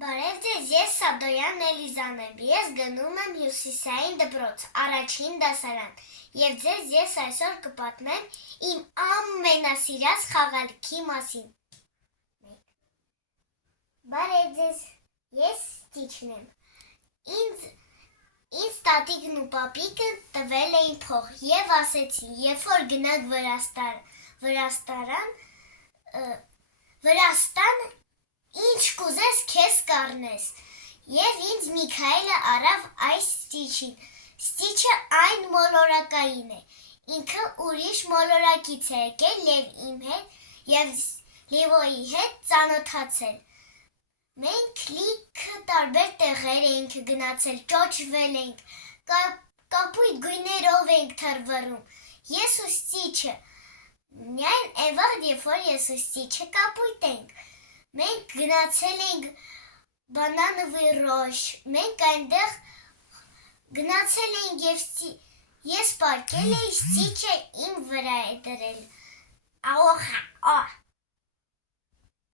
Բարև ձեզ, ես Սադոյան Էլիզան եմ, ես գնում եմ հյուսիսային դպրոց, առաջին դասարան, և ձեզ ես այսօր կպատմեմ իմ ամենասիրած խաղալիքի մասին։ Բարև ձեզ, ես Ստիչն եմ, ինձ տատիկն ու պապիկը տվել էին փող և ասեցին, երբ որ գնաք Վրաստան, ինչ կուզես քեզ կառնես, և ինձ Միքայելը առավ այս Ստիչին, Ստիչը այն մոլորակային է, ինքը ուրիշ մոլորակից է եկել և իմ հետ և Լիվոյի հետ ծանոթացել, մենք լիքը տարբեր տեղեր էինք գնացել, ճոճվել ենք, կապույտ գույներով ենք թռվռում, ես ու Ստիչը, միայն այն վաղ, երբ որ ես ու Ստիչը կապույտ ենք, մենք գնացել ենք Բանանովի ռոշ, մենք այնտեղ գնացել ենք և ես պառկել էի, Ստիչը իմ վրա է դրել,